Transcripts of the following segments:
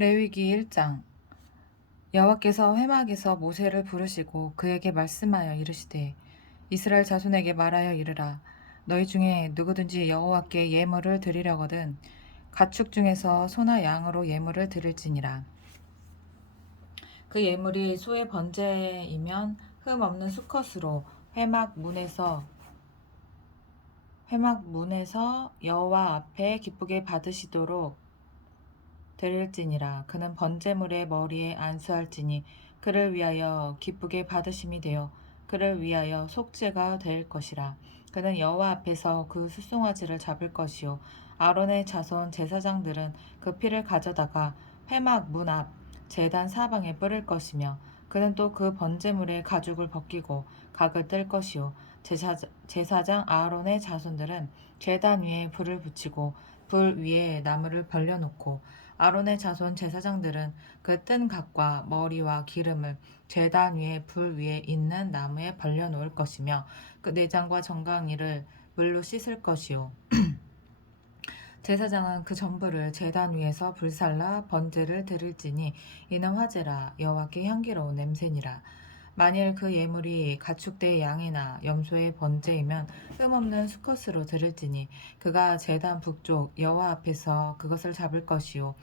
레위기 1장. 여호와께서 회막에서 모세를 부르시고 그에게 말씀하여 이르시되 이스라엘 자손에게 말하여 이르라. 너희 중에 누구든지 여호와께 예물을 드리려거든 가축 중에서 소나 양으로 예물을 드릴지니라. 그 예물이 소의 번제이면 흠 없는 수컷으로 회막 문에서 여호와 앞에 기쁘게 받으시도록 드릴지니라. 그는 번제물의 머리에 안수할지니 그를 위하여 기쁘게 받으심이 되어 그를 위하여 속죄가 될 것이라. 그는 여호와 앞에서 그 수송아지를 잡을 것이요 아론의 자손 제사장들은 그 피를 가져다가 회막 문 앞 제단 사방에 뿌릴 것이며 그는 또 그 번제물의 가죽을 벗기고 각을 뗄 것이요 제사장 아론의 자손들은 제단 위에 불을 붙이고 불 위에 나무를 벌려놓고 아론의 자손 제사장들은 그 뜬 각과 머리와 기름을 제단 위에 불 위에 있는 나무에 벌려 놓을 것이며 그 내장과 정강이를 물로 씻을 것이요 제사장은 그 전부를 제단 위에서 불살라 번제를 드릴지니 이는 화제라 여호와께 향기로운 냄새니라. 만일 그 예물이 가축대의 양이나 염소의 번제이면 흠없는 수컷으로 드릴지니 그가 제단 북쪽 여호와 앞에서 그것을 잡을 것이요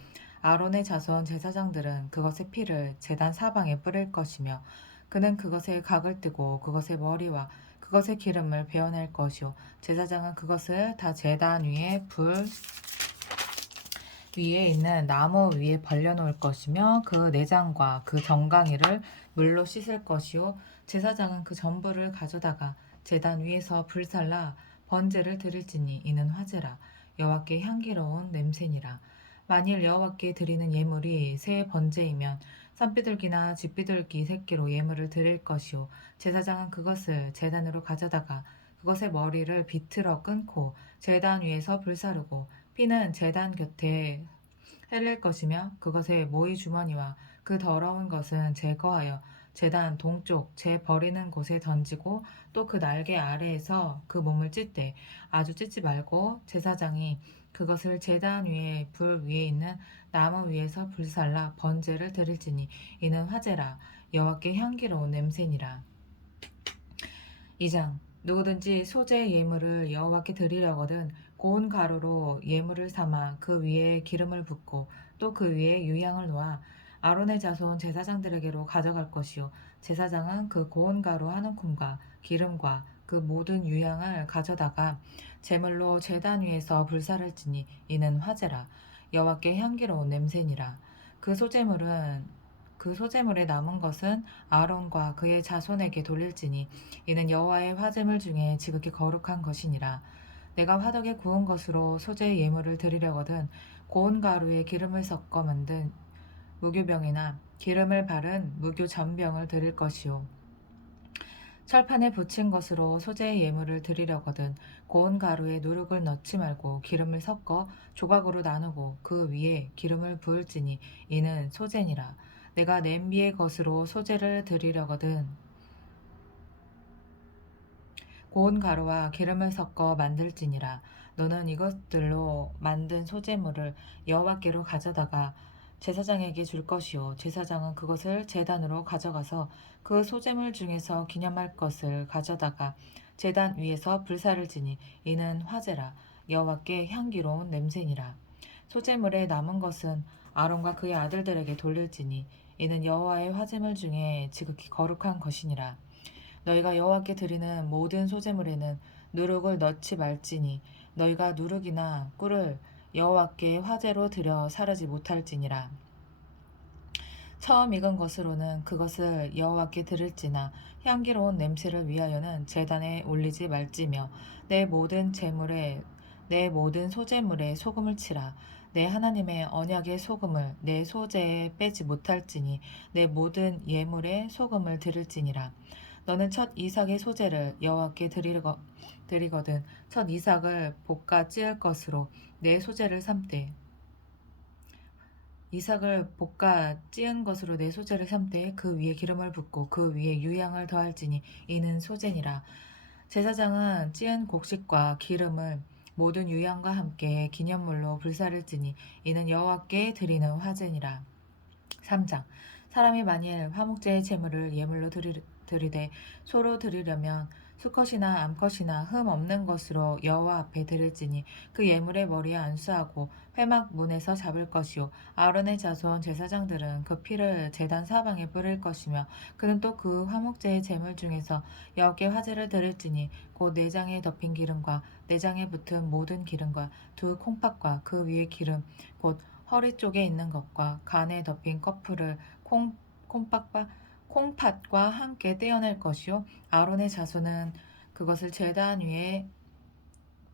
아론의 자손 제사장들은 그것의 피를 제단 사방에 뿌릴 것이며 그는 그것의 각을 뜨고 그것의 머리와 그것의 기름을 베어낼 것이요 제사장은 그것을 다 제단 위에 불 위에 있는 나무 위에 벌려놓을 것이며 그 내장과 그 정강이를 물로 씻을 것이요 제사장은 그 전부를 가져다가 제단 위에서 불살라 번제를 드릴지니 이는 화제라 여호와께 향기로운 냄새니라. 만일 여호와께 드리는 예물이 새 번제이면 산비둘기나 집비둘기 새끼로 예물을 드릴 것이요 제사장은 그것을 제단으로 가져다가 그것의 머리를 비틀어 끊고 제단 위에서 불사르고 피는 제단 곁에 흘릴 것이며 그것의 모이 주머니와 그 더러운 것은 제거하여 제단 동쪽 제 버리는 곳에 던지고 또 그 날개 아래에서 그 몸을 찢되 아주 찢지 말고 제사장이 그것을 제단 위에 불 위에 있는 나무 위에서 불살라 번제를 드릴지니 이는 화제라 여호와께 향기로운 냄새니라. 2장. 누구든지 소재 예물을 여호와께 드리려거든 고운 가루로 예물을 삼아 그 위에 기름을 붓고 또 그 위에 유향을 놓아 아론의 자손 제사장들에게로 가져갈 것이요 제사장은 그 고운 가루 한 움큼과 기름과 그 모든 유향을 가져다가 제물로 제단 위에서 불사를지니 이는 화제라 여호와께 향기로운 냄새니라. 그 소재물에 남은 것은 아론과 그의 자손에게 돌릴지니 이는 여호와의 화제물 중에 지극히 거룩한 것이니라. 내가 화덕에 구운 것으로 소재의 예물을 드리려거든 고운 가루에 기름을 섞어 만든 무교병이나 기름을 바른 무교 전병을 드릴 것이요 철판에 붙인 것으로 소재의 예물을 드리려거든 고운 가루에 누룩을 넣지 말고 기름을 섞어 조각으로 나누고 그 위에 기름을 부을지니 이는 소재니라. 내가 냄비의 것으로 소재를 드리려거든 고운 가루와 기름을 섞어 만들지니라. 너는 이것들로 만든 소재물을 여호와께로 가져다가 제사장에게 줄 것이요 제사장은 그것을 제단으로 가져가서 그 소재물 중에서 기념할 것을 가져다가 제단 위에서 불사를 지니 이는 화제라 여호와께 향기로운 냄새니라. 소재물에 남은 것은 아론과 그의 아들들에게 돌릴지니 이는 여호와의 화제물 중에 지극히 거룩한 것이니라. 너희가 여호와께 드리는 모든 소재물에는 누룩을 넣지 말지니 너희가 누룩이나 꿀을 여호와께 화제로 드려 사르지 못할지니라. 처음 익은 것으로는 그것을 여호와께 드릴지나 향기로운 냄새를 위하여는 제단에 올리지 말지며 내 모든 소재물에 소금을 치라. 내 하나님의 언약의 소금을 내 소재에 빼지 못할지니 내 모든 예물에 소금을 드릴지니라. 너는 첫 이삭의 소재를 여호와께 드리거든 첫 이삭을 볶아 찌을 것으로 내 소재를 삼되 이삭을 볶아 찌은 것으로 내 소재를 삼되 그 위에 기름을 붓고 그 위에 유향을 더할지니 이는 소재니라. 제사장은 찌은 곡식과 기름을 모든 유향과 함께 기념물로 불사를지니 이는 여호와께 드리는 화제니라. 3장 사람이 만일 화목제의 제물을 예물로 드리되 소로 드리려면 수컷이나 암컷이나 흠 없는 것으로 여호와 앞에 드릴지니 그 예물의 머리에 안수하고 회막 문에서 잡을 것이요 아론의 자손 제사장들은 그 피를 제단 사방에 뿌릴 것이며 그는 또 그 화목제의 제물 중에서 여호와께 화제를 드릴지니 곧 내장에 덮인 기름과 내장에 붙은 모든 기름과 두 콩팥과 그 위에 기름 곧 허리 쪽에 있는 것과 간에 덮인 커플을 콩팥과 콩팥과 함께 떼어낼 것이요 아론의 자손은 그것을 제단 위에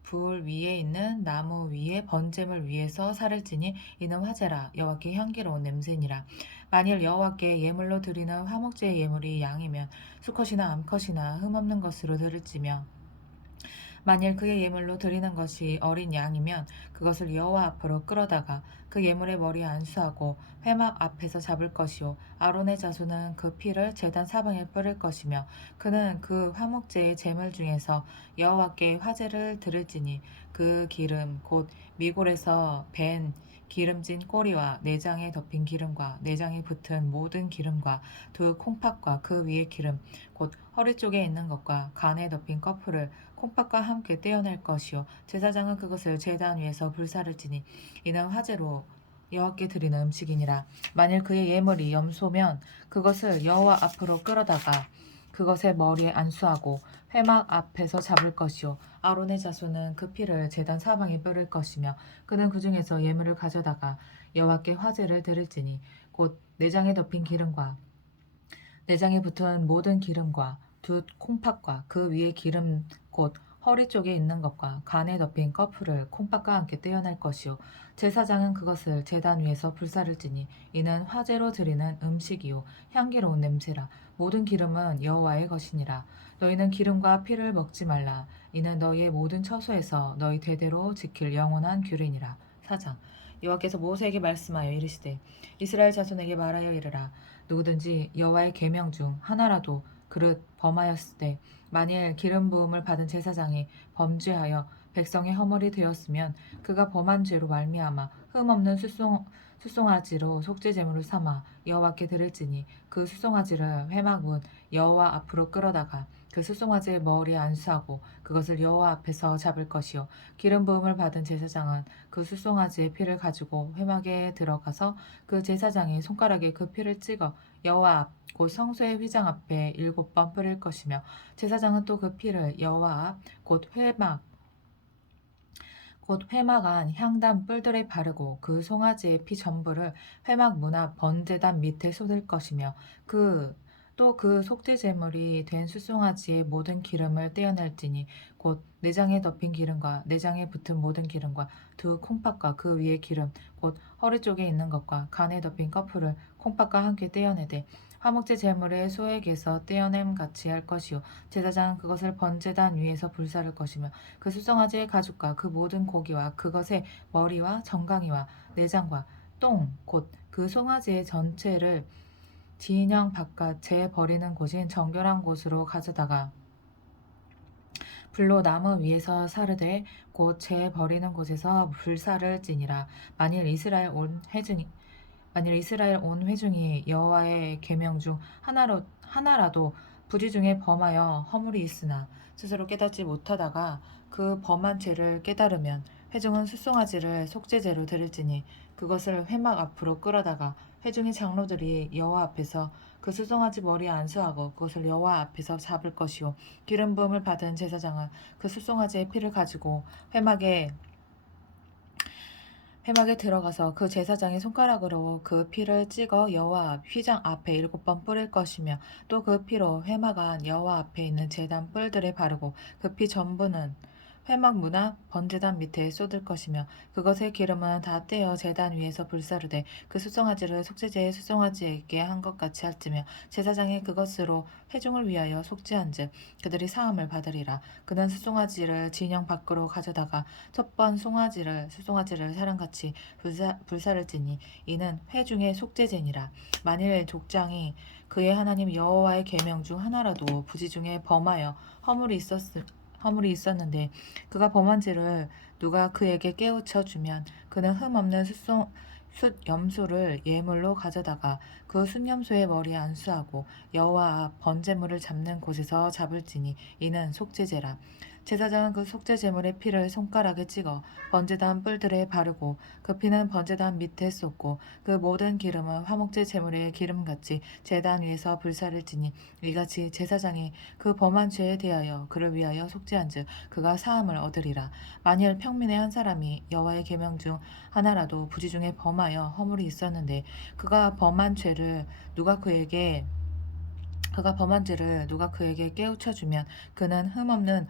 불 위에 있는 나무 위에 번제물 위에서 살을지니 이는 화제라 여호와께 향기로운 냄새니라. 만일 여호와께 예물로 드리는 화목제의 예물이 양이면 수컷이나 암컷이나 흠없는 것으로 드릴지며 만일 그의 예물로 드리는 것이 어린 양이면 그것을 여호와 앞으로 끌어다가 그 예물의 머리에 안수하고 회막 앞에서 잡을 것이요 아론의 자손은 그 피를 제단 사방에 뿌릴 것이며 그는 그 화목제의 제물 중에서 여호와께 화제를 드릴지니 그 기름 곧 미골에서 밴 기름진 꼬리와 내장에 덮인 기름과 내장에 붙은 모든 기름과 두 콩팥과 그 위의 기름 곧 허리 쪽에 있는 것과 간에 덮인 커플을 콩팥과 함께 떼어낼 것이요 제사장은 그것을 제단 위에서 불사를지니 이는 화제로 여호와께 드리는 음식이니라. 만일 그의 예물이 염소면 그것을 여호와 앞으로 끌어다가 그것의 머리에 안수하고 회막 앞에서 잡을 것이요 아론의 자손은 그 피를 제단 사방에 뿌릴 것이며 그는 그 중에서 예물을 가져다가 여호와께 화제를 드릴지니 곧 내장에 덮인 기름과 내장에 붙은 모든 기름과 두 콩팥과 그 위에 기름 곧 허리 쪽에 있는 것과 간에 덮인 커플을 콩팥과 함께 떼어낼 것이요 제사장은 그것을 제단 위에서 불사를지니 이는 화제로 드리는 음식이요 향기로운 냄새라. 모든 기름은 여호와의 것이니라. 너희는 기름과 피를 먹지 말라. 이는 너희의 모든 처소에서 너희 대대로 지킬 영원한 규례니라. 4장 여호와께서 모세에게 말씀하여 이르시되 이스라엘 자손에게 말하여 이르라. 누구든지 여호와의 계명 중 하나라도 그릇 범하였을 때 만일 기름 부음을 받은 제사장이 범죄하여 백성의 허물이 되었으면 그가 범한 죄로 말미암아 흠 없는 수송아지로 속죄 제물을 삼아 여호와께 드릴지니 그 수송아지를 회막 문 여호와 앞으로 끌어다가 그 수송아지의 머리에 안수하고 그것을 여호와 앞에서 잡을 것이요 기름 부음을 받은 제사장은 그 수송아지의 피를 가지고 회막에 들어가서 그 제사장이 손가락에 그 피를 찍어 여호와 앞 곧 성소의 휘장 앞에 7번 뿌릴 것이며 제사장은 또 그 피를 여호와 앞 곧 회막 안 향단 뿔들에 바르고 그 송아지의 피 전부를 회막 문 앞 번제단 밑에 쏟을 것이며 또 그 속죄 제물이 된 수송아지의 모든 기름을 떼어낼지니 곧 내장에 덮인 기름과 내장에 붙은 모든 기름과 두 콩팥과 그 위의 기름 곧 허리 쪽에 있는 것과 간에 덮인 커플을 콩팥과 함께 떼어내되 화목제 제물의 소액에서 떼어냄 같이 할 것이요 제사장은 그것을 번제단 위에서 불사를 것이며 그 수송아지의 가죽과 그 모든 고기와 그것의 머리와 정강이와 내장과 똥 곧 그 송아지의 전체를 진영 바깥 재 버리는 곳인 정결한 곳으로 가져다가 불로 나무 위에서 사르되 곧 재 버리는 곳에서 불사를 지니라. 만일 이스라엘 온 회중이 여호와의 계명 중 하나라도 부지 중에 범하여 허물이 있으나 스스로 깨닫지 못하다가 그 범한 죄를 깨달으면 회중은 수송아지를 속죄제로 드릴지니 그것을 회막 앞으로 끌어다가 회중의 장로들이 여호와 앞에서 그 수송아지 머리에 안수하고 그것을 여호와 앞에서 잡을 것이요 기름 부음을 받은 제사장은 그 수송아지의 피를 가지고 회막에 들어가서 그 제사장의 손가락으로 그 피를 찍어 여호와 앞 휘장 앞에 7번 뿌릴 것이며 또 그 피로 회막 안 여호와 앞에 있는 제단 뿔들에 바르고 그 피 전부는 회막 문 앞 번제단 밑에 쏟을 것이며 그것의 기름은 다 떼어 제단 위에서 불사르되 그 수송아지를 속죄제의 수송아지에게 한 것 같이 할지며 제사장이 그것으로 회중을 위하여 속죄한즉 그들이 사함을 받으리라. 그는 수송아지를 진영 밖으로 가져다가 첫 번 수송아지를 사람같이 불사를지니 이는 회중의 속죄제니라. 만일 족장이 그의 하나님 여호와의 계명 중 하나라도 부지 중에 범하여 허물이 있었는데 그가 범한 죄를 누가 그에게 깨우쳐 주면 그는 흠없는 숫염소를 예물로 가져다가 그 숫염소의 머리에 안수하고 여호와 앞 번제물을 잡는 곳에서 잡을지니 이는 속죄제라. 제사장은 그 속죄 제물의 피를 손가락에 찍어 번제단 뿔들에 바르고 그 피는 번제단 밑에 쏟고 그 모든 기름은 화목제 제물의 기름같이 제단 위에서 불사를지니 이같이 제사장이 그 범한 죄에 대하여 그를 위하여 속죄한즉 그가 사함을 얻으리라. 만일 평민의 한 사람이 여호와의 계명 중 하나라도 부지 중에 범하여 허물이 있었는데 그가 범한 죄를 누가 그에게 깨우쳐 주면 그는 흠없는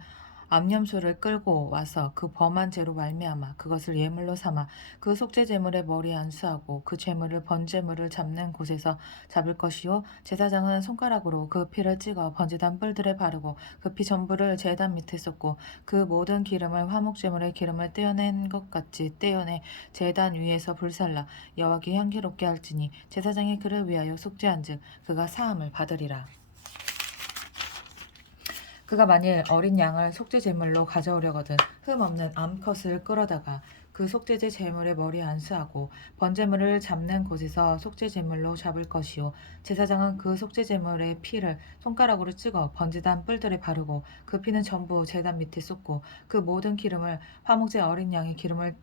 암염소를 끌고 와서 그 범한 죄로 말미암아 그것을 예물로 삼아 그 속죄 제물의 머리에 안수하고 그 제물을 번제물을 잡는 곳에서 잡을 것이요 제사장은 손가락으로 그 피를 찍어 번제단 뿔들에 바르고 그 피 전부를 제단 밑에 쏟고 그 모든 기름을 화목 제물의 기름을 떼어낸 것 같이 떼어내 제단 위에서 불살라 여호와께 향기롭게 할지니 제사장이 그를 위하여 속죄한즉 그가 사함을 받으리라. 그가 만일 어린 양을 속죄 제물로 가져오려거든 흠 없는 암컷을 끌어다가 그 속죄제 제물의 머리에 안수하고 번제물을 잡는 곳에서 속죄 제물로 잡을 것이요 제사장은 그 속죄 제물의 피를 손가락으로 찍어 번제단 뿔들에 바르고 그 피는 전부 제단 밑에 쏟고 그 모든 기름을 화목제 어린 양의 기름을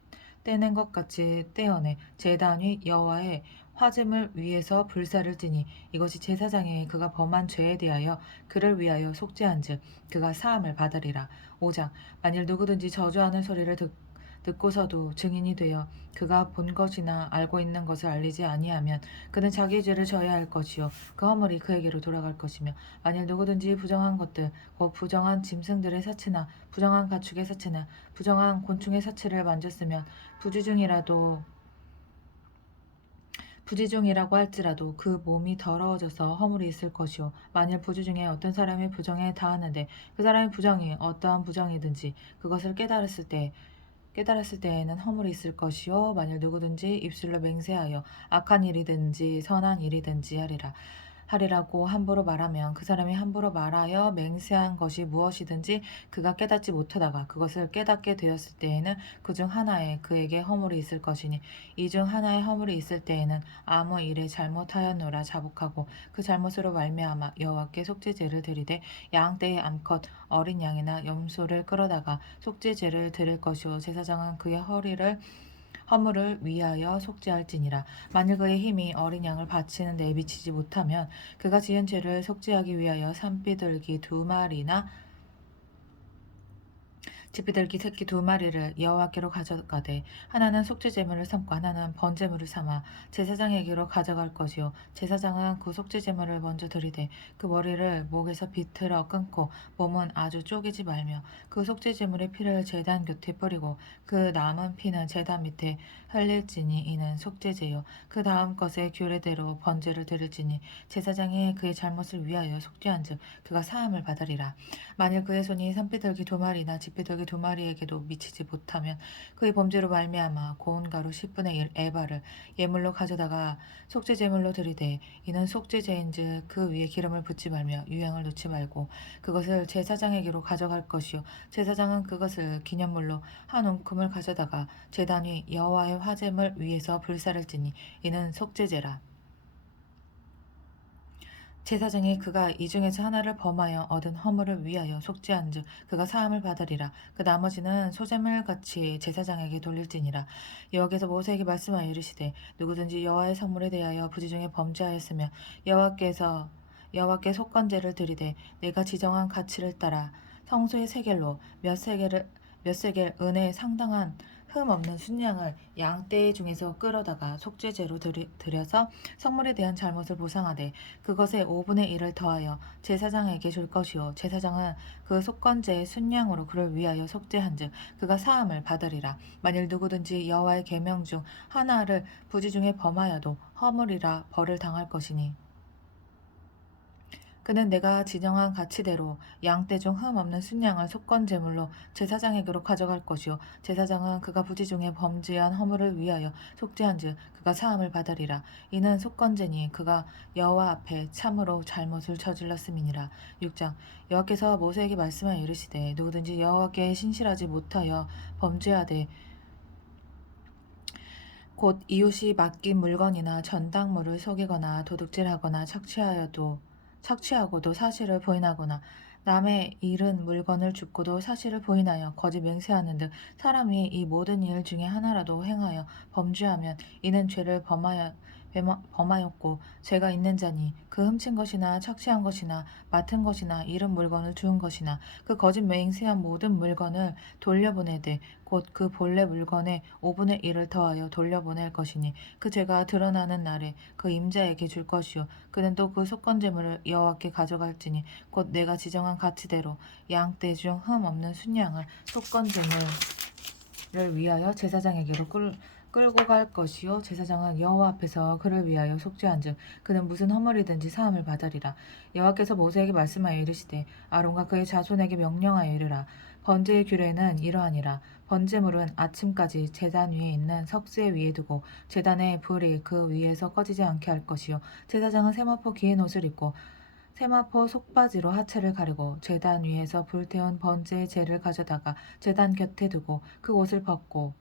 떼낸 것 같이 떼어내 제단 위 여호와의 화제물 위에서 불사를 지니 이것이 제사장의 그가 범한 죄에 대하여 그를 위하여 속죄한즉 그가 사함을 받으리라. 5장 만일 누구든지 저주하는 소리를 듣고서도 증인이 되어 그가 본 것이나 알고 있는 것을 알리지 아니하면 그는 자기의 죄를 져야 할 것이요 그 허물이 그에게로 돌아갈 것이며 만일 누구든지 부정한 것들 곧 부정한 짐승들의 사체나 부정한 가축의 사체나 부정한 곤충의 사체를 만졌으면 부지중이라고 할지라도 그 몸이 더러워져서 허물이 있을 것이요 만일 부지 중에 어떤 사람이 부정에 다하는데 그 사람의 부정이 어떠한 부정이든지 그것을 깨달았을 때에는 허물이 있을 것이요 만일 누구든지 입술로 맹세하여 악한 일이든지 선한 일이든지 하리라고 함부로 말하면 그 사람이 함부로 말하여 맹세한 것이 무엇이든지 그가 깨닫지 못하다가 그것을 깨닫게 되었을 때에는 그 중 하나에 그에게 허물이 있을 것이니 이 중 하나에 허물이 있을 때에는 아무 일에 잘못하였노라 자복하고 그 잘못으로 말미암아 여호와께 속죄제를 드리되 양떼의 암컷 어린 양이나 염소를 끌어다가 속죄제를 드릴 것이요 제사장은 그의 허물을 위하여 속죄할지니라. 만일 그의 힘이 어린 양을 바치는 데 미치지 못하면 그가 지은 죄를 속죄하기 위하여 산비둘기 2마리나 집비둘기 새끼 2마리를 여호와께로 가져가되 하나는 속죄 제물을 삼고 하나는 번제물을 삼아 제사장에게로 가져갈 것이요 제사장은 그 속죄 제물을 먼저 드리되 그 머리를 목에서 비틀어 끊고 몸은 아주 쪼개지 말며 그 속죄 제물의 피를 제단 곁에 뿌리고 그 남은 피는 제단 밑에 흘릴지니 이는 속죄제요 그 다음 것의 규례대로 번제를 드릴지니 제사장이 그의 잘못을 위하여 속죄한즉 그가 사함을 받으리라. 만일 그의 손이 산비둘기 2마리나 집비둘기 2마리에게도 미치지 못하면 그의 범죄로 말미암아 고운 가루 10분의 1 에바를 예물로 가져다가 속죄 제물로 드리되 이는 속죄제인즉 그 위에 기름을 붓지 말며 유향을 놓지 말고 그것을 제사장에게로 가져갈 것이요 제사장은 그것을 기념물로 한 움큼을 가져다가 제단 위 여호와의 화제물 위에서 불사를 지니 이는 속죄제라. 제사장이 그가 이 중에서 하나를 범하여 얻은 허물을 위하여 속죄한즉 그가 사함을 받으리라. 그 나머지는 소재물같이 제사장에게 돌릴지니라. 여호와께서 모세에게 말씀하여 이르시되 누구든지 여호와의 성물에 대하여 부지 중에 범죄하였으면 여호와께 속건제를 드리되 내가 지정한 가치를 따라 성소의 세겔로 몇 세겔 은에 상당한 흠 없는 순양을 양떼 중에서 끌어다가 속죄제로 드려서 성물에 대한 잘못을 보상하되 그것의 5분의 1을 더하여 제사장에게 줄 것이요 제사장은 그 속건제의 순양으로 그를 위하여 속죄한즉 그가 사함을 받으리라. 만일 누구든지 여호와의 계명 중 하나를 부지 중에 범하여도 허물이라 벌을 당할 것이니 그는 내가 지정한 가치대로 양떼 중 흠 없는 순양을 속건 제물로 제사장에게로 가져갈 것이요 제사장은 그가 부지 중에 범죄한 허물을 위하여 속죄한즉 그가 사함을 받으리라. 이는 속건제니 그가 여호와 앞에 참으로 잘못을 저질렀음이니라. 6장 여호와께서 모세에게 말씀하여 이르시되 누구든지 여호와께 신실하지 못하여 범죄하되 곧 이웃이 맡긴 물건이나 전당물을 속이거나 도둑질하거나 착취하고도 사실을 부인하거나 남의 잃은 물건을 줍고도 사실을 부인하여 거짓 맹세하는 등 사람이 이 모든 일 중에 하나라도 행하여 범죄하면 이는 죄를 범하였고 죄가 있는 자니 그 훔친 것이나 착취한 것이나 맡은 것이나 잃은 물건을 주운 것이나 그 거짓 맹세한 모든 물건을 돌려보내되 곧 그 본래 물건의 5분의 1을 더하여 돌려보낼 것이니 그 죄가 드러나는 날에 그 임자에게 줄 것이요 그는 또 그 속건제물을 여호와께 가져갈지니 곧 내가 지정한 가치대로 양떼 중 흠 없는 순양을 속건제물을 위하여 제사장에게로 끌고 갈 것이요 제사장은 여호와 앞에서 그를 위하여 속죄한즉 그는 무슨 허물이든지 사함을 받으리라. 여호와께서 모세에게 말씀하여 이르시되 아론과 그의 자손에게 명령하여 이르라. 번제의 규례는 이러하니라. 번제물은 아침까지 제단 위에 있는 석쇠 위에 두고 제단의 불이 그 위에서 꺼지지 않게 할 것이요 제사장은 세마포 긴 옷을 입고 세마포 속바지로 하체를 가리고 제단 위에서 불태운 번제의 재를 가져다가 제단 곁에 두고 그 옷을 벗고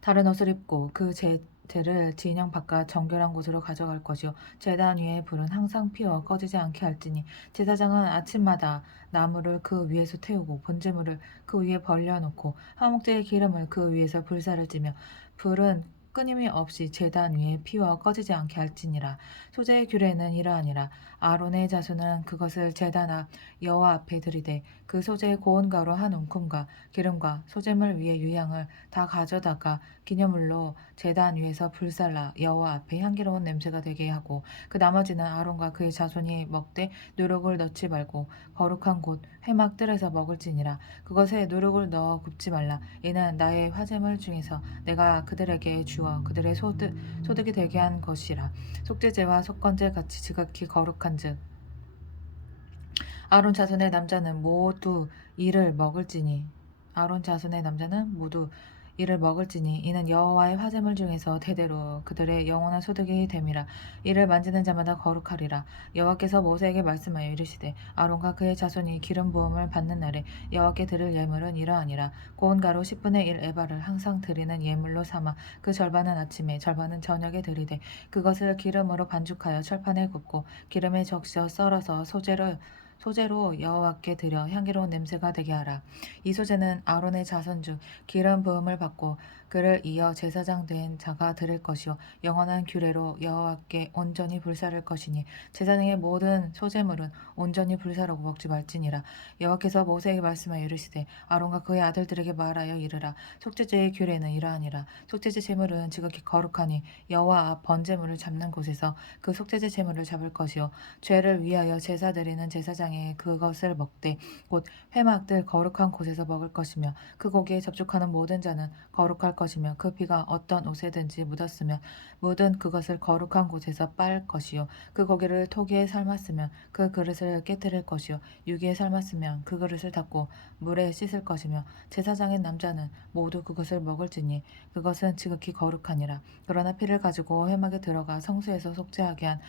다른 옷을 입고 그 재를 진영 바깥 정결한 곳으로 가져갈 것이요 제단 위에 불은 항상 피워 꺼지지 않게 할지니 제사장은 아침마다 나무를 그 위에서 태우고 번제물을 그 위에 벌려놓고 화목제의 기름을 그 위에서 불사를 찌며 불은 끊임이 없이 제단 위에 피워 꺼지지 않게 할지니라. 소제의 규례는 이러하니라. 아론의 자손은 그것을 제단 앞 여호와 앞에 들이되 그 소제의 고운 가루 한 움큼과 기름과 소제물 위에 유향을 다 가져다가 기념물로 제단 위에서 불살라 여호와 앞에 향기로운 냄새가 되게 하고 그 나머지는 아론과 그의 자손이 먹되 누룩을 넣지 말고 거룩한 곳 회막들에서 먹을지니라. 그것에 누룩을 넣어 굽지 말라. 이는 나의 화제물 중에서 내가 그들에게 주어 그들의 소득이 되게 한 것이라. 속죄제와 속건제 같이 지극히 거룩한즉 아론 자손의 남자는 모두 이를 먹을지니 이는 여호와의 화제물 중에서 대대로 그들의 영원한 소득이 됨이라. 이를 만지는 자마다 거룩하리라. 여호와께서 모세에게 말씀하여 이르시되 아론과 그의 자손이 기름 부음을 받는 날에 여호와께 드릴 예물은 이러하니라. 고운 가루 10분의 1 에바를 항상 드리는 예물로 삼아 그 절반은 아침에 절반은 저녁에 드리되 그것을 기름으로 반죽하여 철판에 굽고 기름에 적셔 썰어서 소재로 여호와께 드려 향기로운 냄새가 되게 하라. 이 소재는 아론의 자손 중 기름 부음을 받고 그를 이어 제사장 된 자가 드릴 것이요 영원한 규례로 여호와께 온전히 불사를 것이니 제사장의 모든 소재물은 온전히 불사르고 먹지 말지니라. 여호와께서 모세에게 말씀하여 이르시되 아론과 그의 아들들에게 말하여 이르라. 속죄제의 규례는 이러하니라. 속죄제 제물은 지극히 거룩하니 여호와 앞 번제물을 잡는 곳에서 그 속죄제 제물을 잡을 것이요 죄를 위하여 제사 드리는 제사장이 그것을 먹되 곧 회막들 거룩한 곳에서 먹을 것이며 그 고기에 접촉하는 모든 자는 거룩할 것이며 그 피가 어떤 옷에든지 묻었으면 묻은 그것을 거룩한 곳에서 빨 것이요 그 고기를 토기에 삶았으면 그 그릇을 깨뜨릴 것이요 유기에 삶았으면 그 그릇을 닦고 물에 씻을 것이며 제사장의 남자는 모두 그것을 먹을지니 그것은 지극히 거룩하니라. 그러나 피를 가지고 회막에 들어가 성소에서 속죄하게 한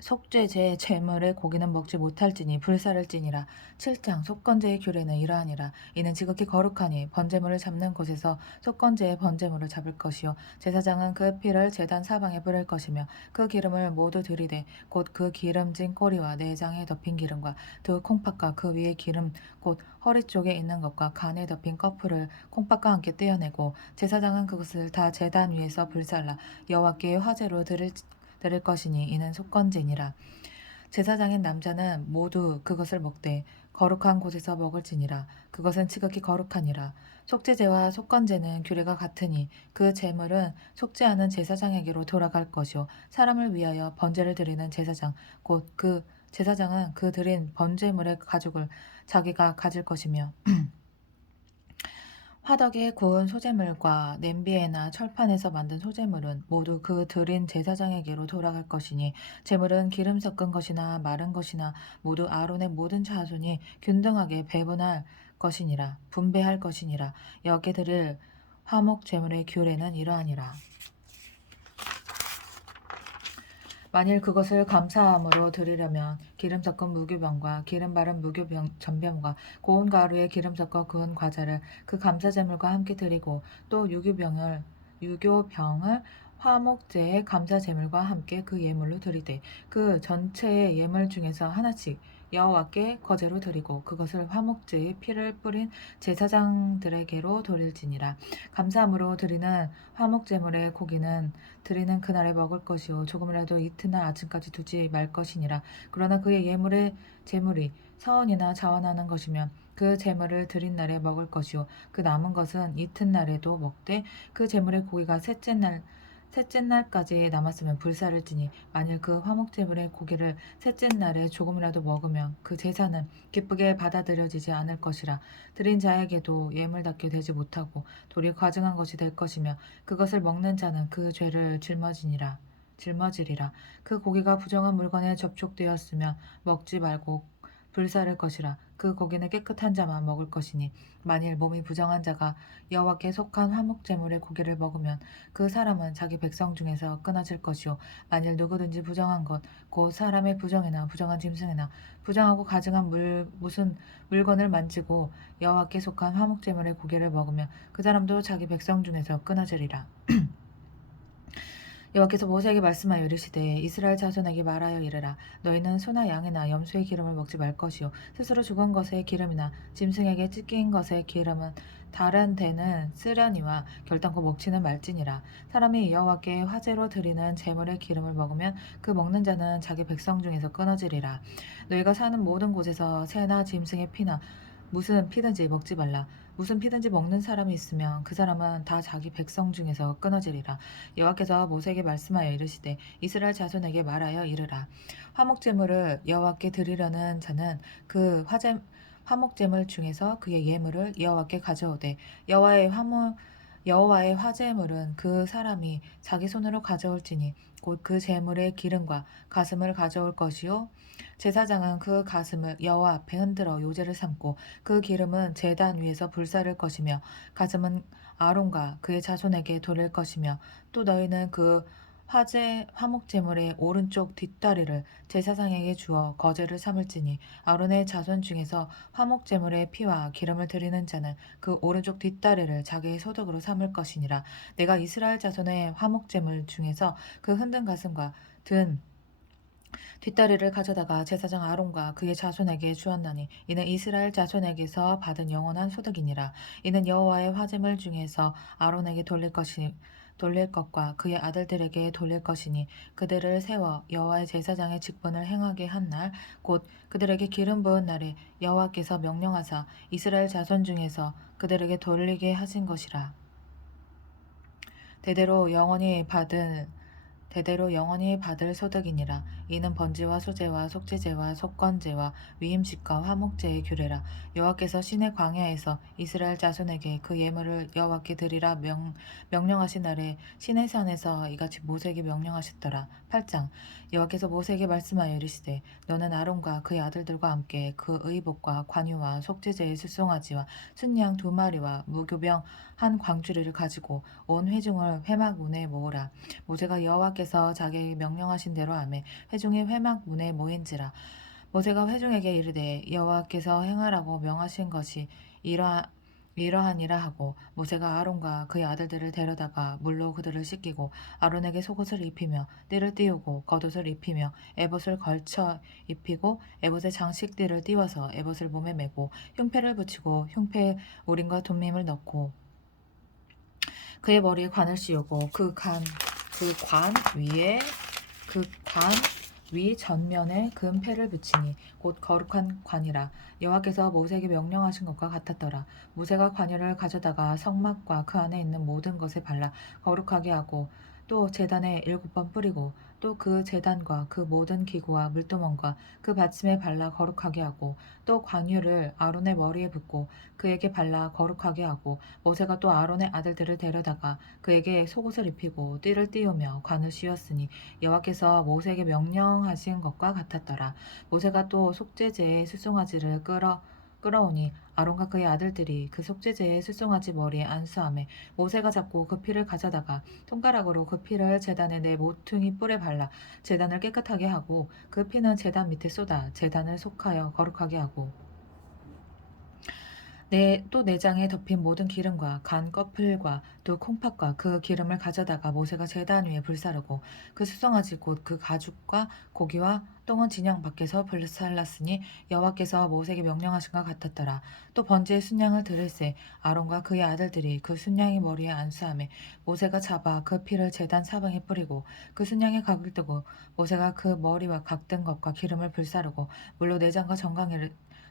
속죄제 제물의 고기는 먹지 못할지니 불사를지니라. 7장 속건제의 규례는 이러하니라. 이는 지극히 거룩하니 번제물을 잡는 곳에서 속건제의 번제물을 잡을 것이요 제사장은 그 피를 제단 사방에 뿌릴 것이며 그 기름을 모두 들이되 곧 그 기름진 꼬리와 내장에 덮인 기름과 두 콩팥과 그 위에 기름 곧 허리 쪽에 있는 것과 간에 덮인 꺼풀을 콩팥과 함께 떼어내고 제사장은 그것을 다 제단 위에서 불살라 여호와께 화제로 드릴 것이니 이는 속건제니라. 제사장인 남자는 모두 그것을 먹되 거룩한 곳에서 먹을지니라. 그것은 지극히 거룩하니라. 속죄제와 속건제는 규례가 같으니 그 제물은 속죄하는 제사장에게로 돌아갈 것이요 사람을 위하여 번제를 드리는 제사장 곧 그 제사장은 그 드린 번제물의 가죽을 자기가 가질 것이며 화덕에 구운 소재물과 냄비에나 철판에서 만든 소재물은 모두 그 드린 제사장에게로 돌아갈 것이니 제물은 기름 섞은 것이나 마른 것이나 모두 아론의 모든 자손이 균등하게 배분할 것이니라 분배할 것이니라 여기에 드릴 화목 제물의 규례는 이러하니라. 만일 그것을 감사함으로 드리려면 기름 섞은 무교병과 기름 바른 전병과 고운 가루에 기름 섞어 그은 과자를 그 감사제물과 함께 드리고 또 유교병을 화목제의 감사제물과 함께 그 예물로 드리되 그 전체의 예물 중에서 하나씩 여호와께 거제로 드리고 그것을 화목제의 피를 뿌린 제사장들에게로 돌릴지니라. 감사함으로 드리는 화목제물의 고기는 드리는 그날에 먹을 것이요 조금이라도 이튿날 아침까지 두지 말 것이니라. 그러나 그의 예물의 제물이 서원이나 자원하는 것이면 그 제물을 드린 날에 먹을 것이요 그 남은 것은 이튿날에도 먹되 그 제물의 고기가 셋째 날까지 남았으면 불사를 지니 만일 그 화목제물의 고기를 셋째 날에 조금이라도 먹으면 그 제사는 기쁘게 받아들여지지 않을 것이라. 드린 자에게도 예물답게 되지 못하고 도리 과증한 것이 될 것이며 그것을 먹는 자는 그 죄를 짊어지리라. 그 고기가 부정한 물건에 접촉되었으면 먹지 말고 불사를 것이라. 그 고기는 깨끗한 자만 먹을 것이니 만일 몸이 부정한 자가 여호와께 속한 화목제물의 고기를 먹으면 그 사람은 자기 백성 중에서 끊어질 것이요 만일 누구든지 부정한 것 곧 사람의 부정이나 부정한 짐승이나 부정하고 가증한 무슨 물건을 만지고 여호와께 속한 화목제물의 고기를 먹으면 그 사람도 자기 백성 중에서 끊어지리라. 여호와께서 모세에게 말씀하여 이르시되 이스라엘 자손에게 말하여 이르라. 너희는 소나 양이나 염소의 기름을 먹지 말 것이요 스스로 죽은 것의 기름이나 짐승에게 찢긴 것의 기름은 다른 데는 쓰려니와 결단코 먹지는 말지니라. 사람이 여호와께 화제로 드리는 제물의 기름을 먹으면 그 먹는 자는 자기 백성 중에서 끊어지리라. 너희가 사는 모든 곳에서 새나 짐승의 피나 무슨 피든지 먹지 말라. 무슨 피든지 먹는 사람이 있으면 그 사람은 다 자기 백성 중에서 끊어지리라. 여호와께서 모세에게 말씀하여 이르시되 이스라엘 자손에게 말하여 이르라. 화목제물을 여호와께 드리려는 자는 그 화목제물 중에서 그의 예물을 여호와께 가져오되 여호와의 화제물은 그 사람이 자기 손으로 가져올지니 곧 그 제물의 기름과 가슴을 가져올 것이요 제사장은 그 가슴을 여호와 앞에 흔들어 요제를 삼고 그 기름은 제단 위에서 불사를 것이며 가슴은 아론과 그의 자손에게 돌릴 것이며 또 너희는 그 화목제물의 오른쪽 뒷다리를 제사장에게 주어 거제를 삼을지니 아론의 자손 중에서 화목제물의 피와 기름을 드리는 자는 그 오른쪽 뒷다리를 자기의 소득으로 삼을 것이니라. 내가 이스라엘 자손의 화목제물 중에서 그 흔든 가슴과 든 뒷다리를 가져다가 제사장 아론과 그의 자손에게 주었나니 이는 이스라엘 자손에게서 받은 영원한 소득이니라. 이는 여호와의 화제물 중에서 아론에게 돌릴 것과 그의 아들들에게 돌릴 것이니 그들을 세워 여호와의 제사장의 직분을 행하게 한 날 곧 그들에게 기름 부은 날에 여호와께서 명령하사 이스라엘 자손 중에서 그들에게 돌리게 하신 것이라. 대대로 영원히 받을 소득이니라. 이는 번제와 소제와 속죄제와 속건제와 위임식과 화목제의 규례라. 여호와께서 시내 광야에서 이스라엘 자손에게 그 예물을 여호와께 드리라 명령하신 날에 시내산에서 이같이 모세에게 명령하셨더라. 8장 여호와께서 모세에게 말씀하여 이르시되 너는 아론과 그의 아들들과 함께 그 의복과 관유와 속죄제의 수송아지와 순양 2마리와 무교병 한 광주리를 가지고 온 회중을 회막문에 모으라. 모세가 여호와께서 자기에게 명령하신 대로 하매 회중이 회막문에 모인지라. 모세가 회중에게 이르되 여호와께서 행하라고 명하신 것이 이러하니라 하고 모세가 아론과 그의 아들들을 데려다가 물로 그들을 씻기고 아론에게 속옷을 입히며 띠를 띄우고 겉옷을 입히며 에봇을 걸쳐 입히고 에봇에 장식띠를 띄워서 에봇을 몸에 메고 흉패를 붙이고 흉패에 우림과 둠밈을 넣고 그의 머리에 관을 씌우고 그 관 위 전면에 금패를 붙이니 곧 거룩한 관이라. 여호와께서 모세에게 명령하신 것과 같았더라. 모세가 관유를 가져다가 성막과 그 안에 있는 모든 것에 발라 거룩하게 하고 또 제단에 7번 뿌리고 또 그 제단과 그 모든 기구와 물두멍과 그 받침에 발라 거룩하게 하고 또 관유를 아론의 머리에 붓고 그에게 발라 거룩하게 하고 모세가 또 아론의 아들들을 데려다가 그에게 속옷을 입히고 띠를 띄우며 관을 씌웠으니 여호와께서 모세에게 명령하신 것과 같았더라. 모세가 또 속죄제의 수송아지를 끌어오니 아론과 그의 아들들이 그 속죄제의 수송아지 머리에 안수하매 모세가 잡고 그 피를 가져다가 손가락으로 그 피를 제단의 네 모퉁이 뿔에 발라 제단을 깨끗하게 하고 그 피는 제단 밑에 쏟아 제단을 속하여 거룩하게 하고 또 내장에 덮인 모든 기름과 간 껍질과 두 콩팥과 그 기름을 가져다가 모세가 제단 위에 불사르고 그 수송아지 곧 그 가죽과 고기와 똥은 진영 밖에서 불살랐으니 여호와께서 모세에게 명령하신 것 같았더라. 또 번제의 순양을 들을새 아론과 그의 아들들이 그 순양의 머리에 안수하매 모세가 잡아 그 피를 제단 사방에 뿌리고 그 순양의 각을 뜨고 모세가 그 머리와 각든 것과 기름을 불사르고 물로 내장과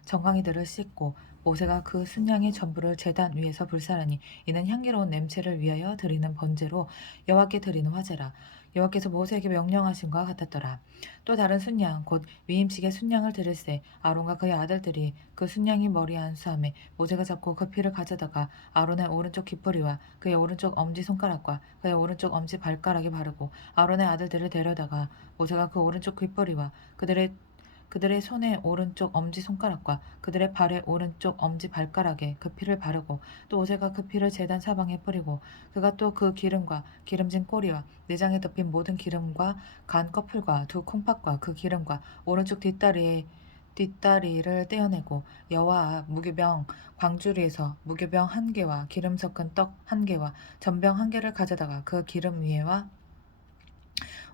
정강이들을 씻고 모세가 그 순양의 전부를 제단 위에서 불사르니 이는 향기로운 냄새를 위하여 드리는 번제로 여호와께 드리는 화제라. 여호와께서 모세에게 명령하신 것 같았더라. 또 다른 순양 곧 위임식의 순양을 드릴새 아론과 그의 아들들이 그 순양이 머리에 안수하매 모세가 잡고 그 피를 가져다가 아론의 오른쪽 귓뿌리와 그의 오른쪽 엄지손가락과 그의 오른쪽 엄지발가락에 바르고 아론의 아들들을 데려다가 모세가 그 오른쪽 귓뿌리와 그들의 손의 오른쪽 엄지손가락과 그들의 발의 오른쪽 엄지발가락에 그 피를 바르고 또 모세가 그 피를 제단 사방에 뿌리고 그가 또 그 기름과 기름진 꼬리와 내장에 덮인 모든 기름과 간 껍질과 두 콩팥과 그 기름과 오른쪽 뒷다리를 떼어내고 여호와 무교병 광주리에서 무교병 1개와 기름 섞은 떡 1개와 전병 1개를 가져다가 그 기름 위에와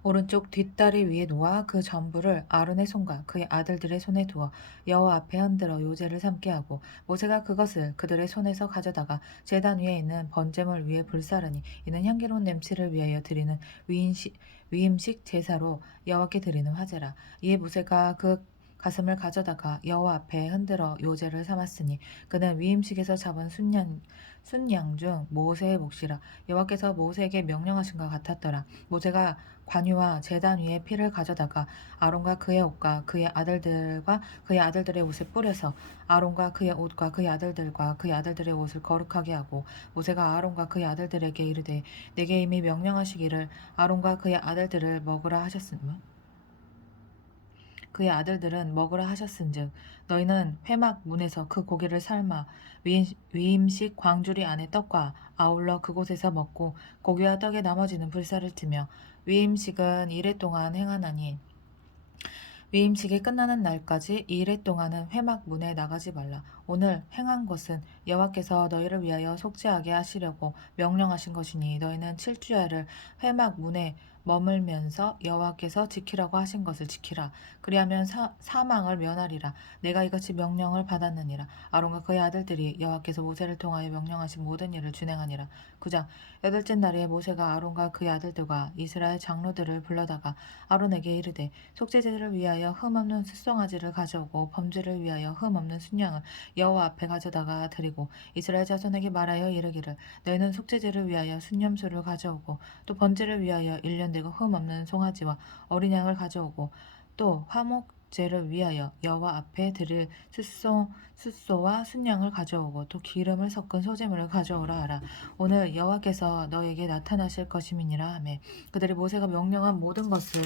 오른쪽 뒷다리 위에 놓아 그 전부를 아론의 손과 그의 아들들의 손에 두어 여호와 앞에 흔들어 요제를 삼게 하고 모세가 그것을 그들의 손에서 가져다가 제단 위에 있는 번제물 위에 불사르니 이는 향기로운 냄새를 위하여 드리는 위임식 제사로 여호와께 드리는 화제라. 이에 모세가 그 가슴을 가져다가 여호와 앞에 흔들어 요제를 삼았으니 그는 위임식에서 잡은 순양 중 모세의 몫이라. 여호와께서 모세에게 명령하신 것 같았더라. 모세가 관유와 제단 위에 피를 가져다가 아론과 그의 옷과 그의 아들들과 그의 아들들의 옷에 뿌려서 아론과 그의 옷과 그의 아들들과 그의 아들들의 옷을 거룩하게 하고 모세가 아론과 그의 아들들에게 이르되 내게 이미 명령하시기를 아론과 그의 아들들을 먹으라 하셨으니 그의 아들들은 먹으라 하셨은즉 너희는 회막 문에서 그 고기를 삶아 위임식 광주리 안에 떡과 아울러 그곳에서 먹고 고기와 떡의 나머지는 불사를 찌며 위임식은 이래 동안 행하나니 위임식이 끝나는 날까지 2일 동안은 회막 문에 나가지 말라. 오늘 행한 것은 여호와께서 너희를 위하여 속죄하게 하시려고 명령하신 것이니 너희는 7주야를 회막 문에 머물면서 여호와께서 지키라고 하신 것을 지키라. 그리하면 사망을 면하리라. 내가 이같이 명령을 받았느니라. 아론과 그의 아들들이 여호와께서 모세를 통하여 명령하신 모든 일을 준행하니라. 9장 여덟째 날에 모세가 아론과 그의 아들들과 이스라엘 장로들을 불러다가 아론에게 이르되 속죄제를 위하여 흠없는 숫송아지를 가져오고 범죄를 위하여 흠없는 순양을 여호와 앞에 가져다가 드리고 이스라엘 자손에게 말하여 이르기를 너희는 속죄제를 위하여 순념수를 가져오고 또 번제를 위하여 1년 되고 흠없는 송아지와 어린 양을 가져오고 또 화목제를 위하여 여호와 앞에 드릴 숫소와 순양을 가져오고 또 기름을 섞은 소재물을 가져오라 하라. 오늘 여호와께서 너에게 나타나실 것임이니라 하매 그들이 모세가 명령한 모든 것을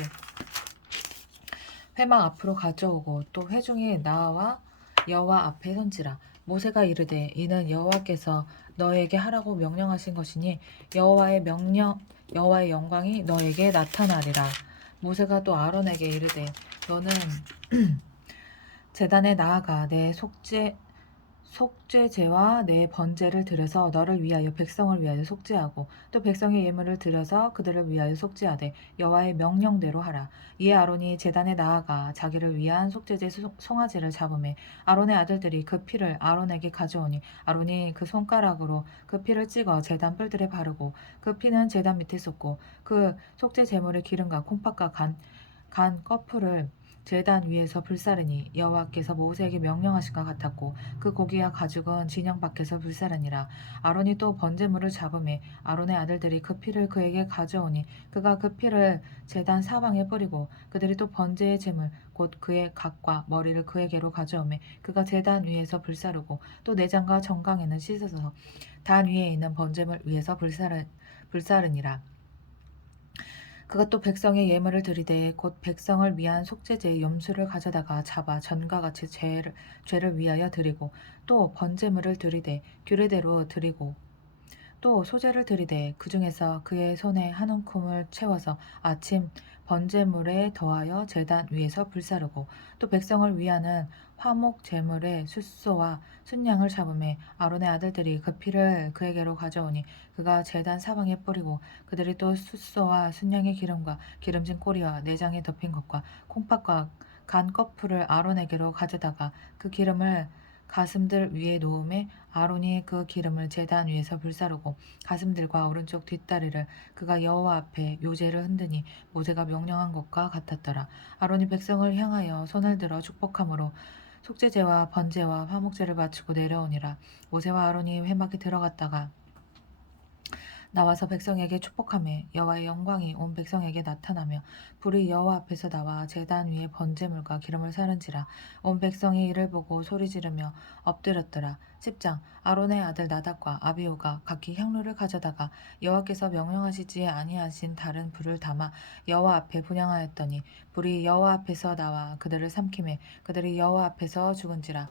회막 앞으로 가져오고 또 회중이 나와 여호와 앞에 선지라. 모세가 이르되 이는 여호와께서 너에게 하라고 명령하신 것이니 여호와의 영광이 너에게 나타나리라. 모세가 또 아론에게 이르되 너는 제단에 나아가 내 속죄제와 내 번제를 드려서 너를 위하여 백성을 위하여 속죄하고 또 백성의 예물을 드려서 그들을 위하여 속죄하되 여호와의 명령대로 하라. 이에 아론이 제단에 나아가 자기를 위한 속죄제 송아지를 잡으매 아론의 아들들이 그 피를 아론에게 가져오니 아론이 그 손가락으로 그 피를 찍어 제단 뿔들에 바르고 그 피는 제단 밑에 쏟고 그 속죄 제물의 기름과 콩팥과 간 껍풀을 제단 위에서 불사르니 여호와께서 모세에게 명령하신 것 같았고 그 고기와 가죽은 진영 밖에서 불사르니라. 아론이 또 번제물을 잡음에 아론의 아들들이 그 피를 그에게 가져오니 그가 그 피를 제단 사방에 뿌리고 그들이 또 번제의 제물 곧 그의 각과 머리를 그에게로 가져오매 그가 제단 위에서 불사르고 또 내장과 정강에는 씻어서 단 위에 있는 번제물 위에서 불사르니라. 그가 또 백성의 예물을 드리되 곧 백성을 위한 속죄제의 염소를 가져다가 잡아 전과 같이 죄를 위하여 드리고 또 번제물을 드리되 규례대로 드리고 또 소재를 들이대 그 중에서 그의 손에 한 움큼을 채워서 아침 번제물에 더하여 제단 위에서 불사르고 또 백성을 위하는 화목 제물의 숫소와 순양을 잡음에 아론의 아들들이 그 피를 그에게로 가져오니 그가 제단 사방에 뿌리고 그들이 또 숫소와 순양의 기름과 기름진 꼬리와 내장에 덮인 것과 콩팥과 간 거풀을 아론에게로 가져다가 그 기름을 가슴들 위에 놓음에 아론이 그 기름을 제단 위에서 불사르고 가슴들과 오른쪽 뒷다리를 그가 여호와 앞에 요제를 흔드니 모세가 명령한 것과 같았더라. 아론이 백성을 향하여 손을 들어 축복함으로 속죄제와 번제와 화목제를 바치고 내려오니라. 모세와 아론이 회막에 들어갔다가 나와서 백성에게 축복하매 여호와의 영광이 온 백성에게 나타나며 불이 여호와 앞에서 나와 제단 위에 번제물과 기름을 사른지라. 온 백성이 이를 보고 소리 지르며 엎드렸더라. 10장 아론의 아들 나답과 아비후가 각기 향로를 가져다가 여호와께서 명령하시지 아니하신 다른 불을 담아 여호와 앞에 분향하였더니 불이 여호와 앞에서 나와 그들을 삼키매 그들이 여호와 앞에서 죽은지라.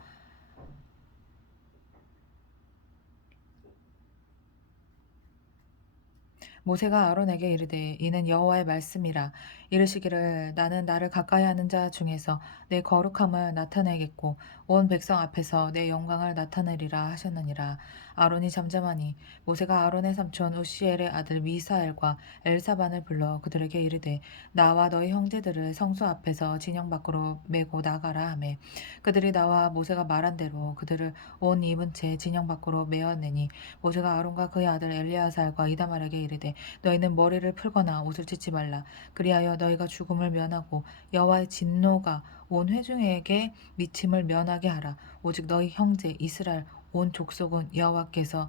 모세가 아론에게 이르되 이는 여호와의 말씀이라. 이르시기를 나는 나를 가까이하는 자 중에서 내 거룩함을 나타내겠고 온 백성 앞에서 내 영광을 나타내리라 하셨느니라. 아론이 잠잠하니 모세가 아론의 삼촌 우시엘의 아들 미사엘과 엘사반을 불러 그들에게 이르되 나와 너희 형제들을 성소 앞에서 진영 밖으로 메고 나가라 하매 그들이 나와 모세가 말한 대로 그들을 옷 입은 채 진영 밖으로 메어내니 모세가 아론과 그의 아들 엘리아살과 이다말에게 이르되 너희는 머리를 풀거나 옷을 찢지 말라. 그리하여 너희가 죽음을 면하고 여호와의 진노가 온 회중에게 미침을 면하게 하라. 오직 너희 형제 이스라엘 온 족속은 여호와께서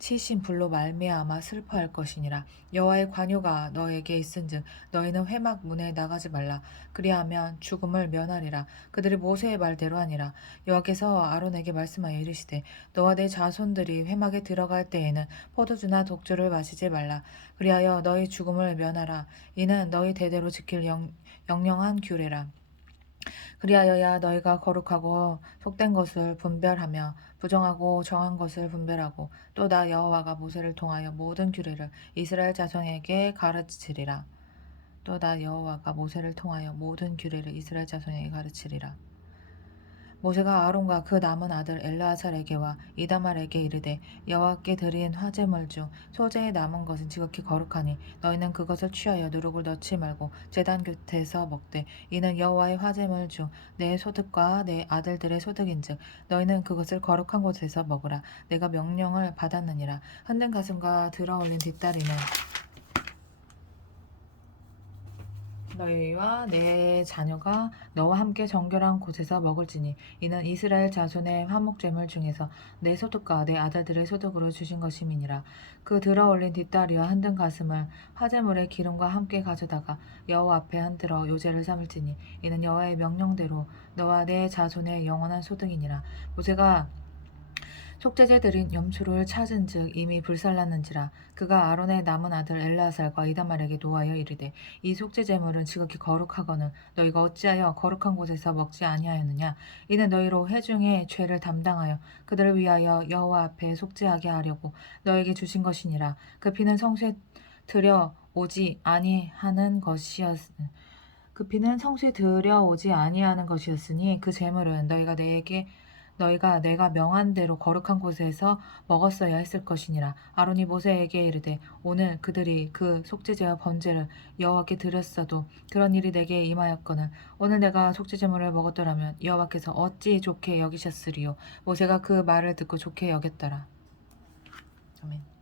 치신 불로 말미암아 슬퍼할 것이니라. 여호와의 관유가 너에게 있은즉 너희는 회막 문에 나가지 말라. 그리하면 죽음을 면하리라. 그들이 모세의 말대로 하니라. 여호와께서 아론에게 말씀하여 이르시되 너와 내 자손들이 회막에 들어갈 때에는 포도주나 독주를 마시지 말라. 그리하여 너희 죽음을 면하라. 이는 너희 대대로 지킬 영영한 규례라. 그리하여야 너희가 거룩하고 속된 것을 분별하며 부정하고 정한 것을 분별하고 또 나 여호와가 모세를 통하여 모든 규례를 이스라엘 자손에게 가르치리라. 또 나 여호와가 모세를 통하여 모든 규례를 이스라엘 자손에게 가르치리라. 모세가 아론과 그 남은 아들 엘르아살에게와 이다말에게 이르되 여호와께 드린 화제물 중 소재에 남은 것은 지극히 거룩하니 너희는 그것을 취하여 누룩을 넣지 말고 제단 곁에서 먹되 이는 여호와의 화제물 중 내 소득과 내 아들들의 소득인즉 너희는 그것을 거룩한 곳에서 먹으라. 내가 명령을 받았느니라. 흔든 가슴과 들어올린 뒷다리는 너희와 내 자녀가 너와 함께 정결한 곳에서 먹을지니 이는 이스라엘 자손의 화목제물 중에서 내 소득과 내 아들들의 소득으로 주신 것임이니라. 그 들어올린 뒷다리와 흔든 가슴을 화제물의 기름과 함께 가져다가 여호와 앞에 흔들어 요제를 삼을지니 이는 여호와의 명령대로 너와 내 자손의 영원한 소득이니라. 모세가 속죄제 드린 염소를 찾은즉 이미 불살랐는지라. 그가 아론의 남은 아들 엘르아살과 이다말에게 노하여 이르되 이 속죄 제물은 지극히 거룩하거늘 너희가 어찌하여 거룩한 곳에서 먹지 아니하였느냐. 이는 너희로 회중의 죄를 담당하여 그들을 위하여 여호와 앞에 속죄하게 하려고 너에게 주신 것이니라. 그 피는 성소에 들여 오지 아니하는 것이었 그 피는 성소에 들여오지 아니하는 것이었으니 그 제물은 너희가 내가 명한 대로 거룩한 곳에서 먹었어야 했을 것이니라. 아론이 모세에게 이르되 오늘 그들이 그 속죄제와 번제를 여호와께 드렸어도 그런 일이 내게 임하였거늘 오늘 내가 속죄제물을 먹었더라면 여호와께서 어찌 좋게 여기셨으리요. 모세가 그 말을 듣고 좋게 여겼더라. 아멘.